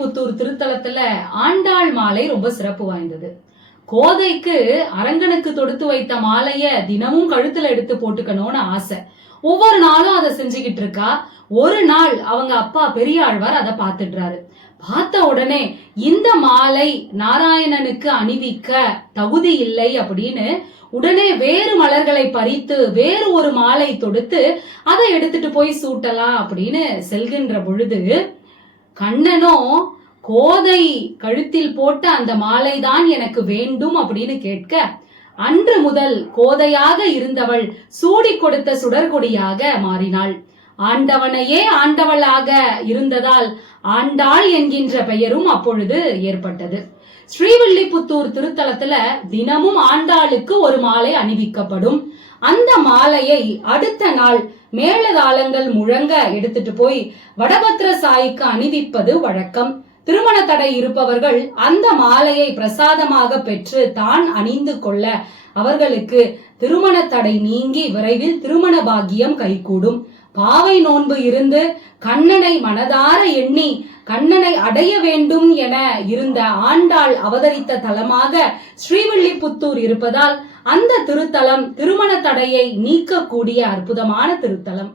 ஸ்ரீவில்லிபுத்தூர் திருத்தலத்துல ஆண்டாள் மாலை ரொம்ப சிறப்பு வாய்ந்தது. கோதைக்கு அரங்கனுக்கு தொடுத்து வைத்த மாலைய தினமும் கழுத்துல எடுத்து போட்டுக்கணும்னு ஆசை. ஒவ்வொரு நாளும் அதை செஞ்சுக்கிட்டு இருக்கா. ஒரு நாள் அவங்க அப்பா பெரியாழ்வார் அதை பார்த்துடுறாரு. பார்த்த உடனே இந்த மாலை நாராயணனுக்கு அணிவிக்க தகுதி இல்லை அப்படின்னு உடனே வேறு மலர்களை பறித்து வேறு ஒரு மாலை தொடுத்து அதை எடுத்துட்டு போய் சூட்டலாம் அப்படின்னு செல்கின்ற பொழுது கண்ணனோ கோதை கழுத்தில் போட்ட அந்த மாலை தான் எனக்கு வேண்டும் அப்படின்னு கேட்க, அன்று முதல் கோதையாக இருந்தவள் சூடி கொடுத்த சுடர்கொடியாக மாறினாள். ஆண்டவனையே ஆண்டவளாக இருந்ததால் ஆண்டாள் என்கின்ற பெயரும் அப்பொழுது ஏற்பட்டது. ஸ்ரீவில்லிபுத்தூர் திருத்தலத்துல தினமும் ஆண்டாளுக்கு ஒரு மாலை அணிவிக்கப்படும். அந்த மாலையை அடுத்த நாள் மேளதாளங்கள் முழங்க எடுத்துட்டு போய் வடபத்திர சாயிக்கு அணிவிப்பது வழக்கம். திருமண தடை இருப்பவர்கள் அந்த மாலையை பிரசாதமாக பெற்று தான் அணிந்து கொள்ள அவர்களுக்கு திருமண தடை நீங்கி விரைவில் திருமண பாக்கியம் கைகூடும். பாவை நோன்பு இருந்து கண்ணனை மனதார எண்ணி கண்ணனை அடைய வேண்டும் என இருந்த ஆண்டாள் அவதரித்த தலமாக ஸ்ரீவில்லிபுத்தூர் இருப்பதால் அந்த திருத்தலம் திருமண தடையை நீக்கக்கூடிய அற்புதமான திருத்தலம்.